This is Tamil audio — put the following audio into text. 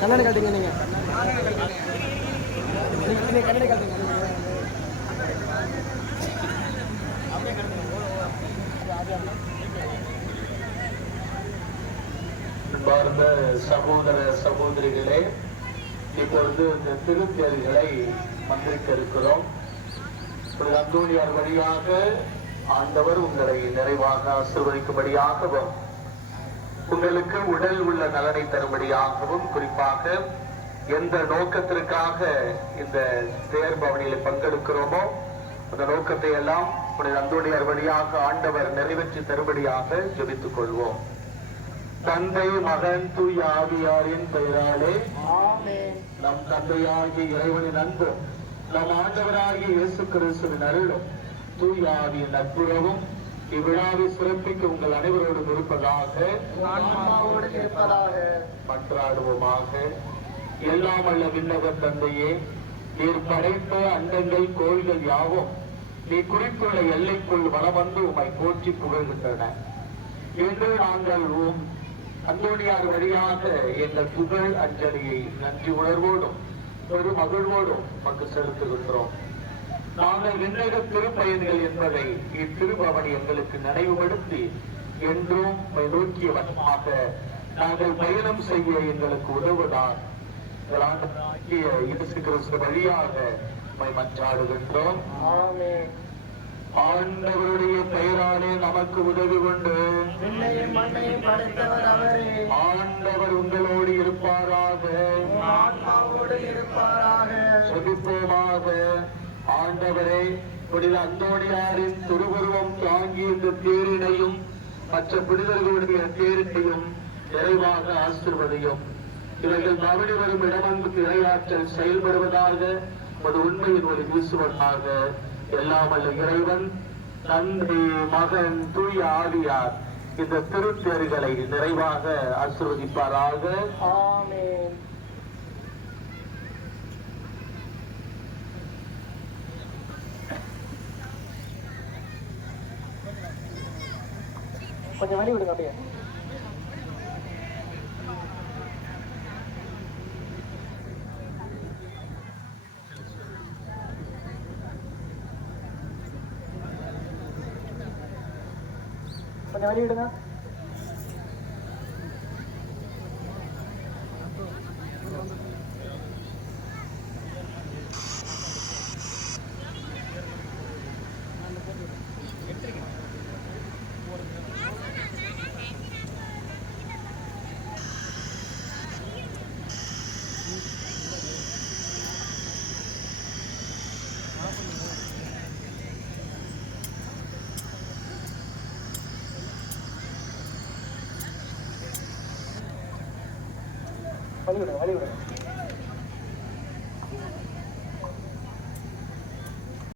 கண்ணாடி காட்டுங்க நீங்க கண்ணாடி காட்டுங்க. அன்பார்ந்த சகோதர சகோதரிகளே, இப்பொழுது இந்த திருத்தேர்களை மந்திரிக்க இருக்கிறோம். அந்தோணியார் வழியாக ஆண்டவர் உங்களை நிறைவாக ஆசீர்வதிக்கும்படியாகவும் உங்களுக்கு உடல் உள்ள நலனை தரும்படியாகவும், குறிப்பாக எந்த நோக்கத்திற்காக இந்த தேர் பவனியில் பங்கெடுக்கிறோமோ அந்த நோக்கத்தை எல்லாம் அந்தோணியார் வழியாக ஆண்டவர் நிறைவேற்றி தரும்படியாக ஜெபித்துக் கொள்வோம். தந்தை மகன் தூய ஆவியாரின் பெயராலே ஆமென். நம் தந்தையாகிய இறைவனின் அன்பும் நம் ஆண்டவராகிய இயேசு கிறிஸ்துவின் அருளும் தூய ஆவியின் நட்புறவும் இவ்விழாவை சிறப்பிக்க உங்கள் அனைவரோடும் இருப்பதாக மன்றாடுவோமாக. எல்லாம் அல்ல விண்ணக தந்தையே, நீர் படைத்த அண்டங்கள் கோயில்கள் யாவும் நீ குறித்துள்ள எல்லைக்குள் வளவந்து உம்மை போற்றி புகழ்கின்றன. இன்று நாங்கள் அந்தோணியார் வழியாக எங்கள் புகழ் அஞ்சலியை நன்றி உணர்வோடும் ஒரு மகிழ்வோடும் நமக்கு செலுத்துகின்றோம். நாங்கள் விண்ணக திருப்பயன்கள் என்பதை இத்திருபவனி எங்களுக்கு நினைவுபடுத்தி என்றும் நோக்கிய வண்ணமாக நாங்கள் பயணம் செய்ய எங்களுக்கு உதவுதான் இயேசு கிறிஸ்து வழியாக மன்றாடுகின்றோம். ஆண்டவருடைய பெயராலே நமக்கு உதவி கொண்டு ஆண்டவர் உங்களோடு இருப்பாராக. செபிப்போமாக. ஆண்டவரே, புனித அந்தோணியாரின் திருவுருவம் தாங்கிய இந்த தேரினையும் மற்ற புனிதர்களுடைய தேரினையும் நிறைவாக ஆசீர்வதியும். இவர்கள் நவடி வரும் இடமங்கு இறையாற்றல் செயல்படுவதாக, ஒரு உண்மையின் ஒளி வீசுவதாக. எல்லாம் அல்ல இறைவன் தந்தை மகன் தூய ஆவியார் இந்த திருத்தேர்களை நிறைவாக ஆசீர்வதிப்பாராக. ஆமென். கொஞ்சம் வழி விடுங்க அப்படியே. கொஞ்சம் வழி விடுங்க. வழி விடுங்க.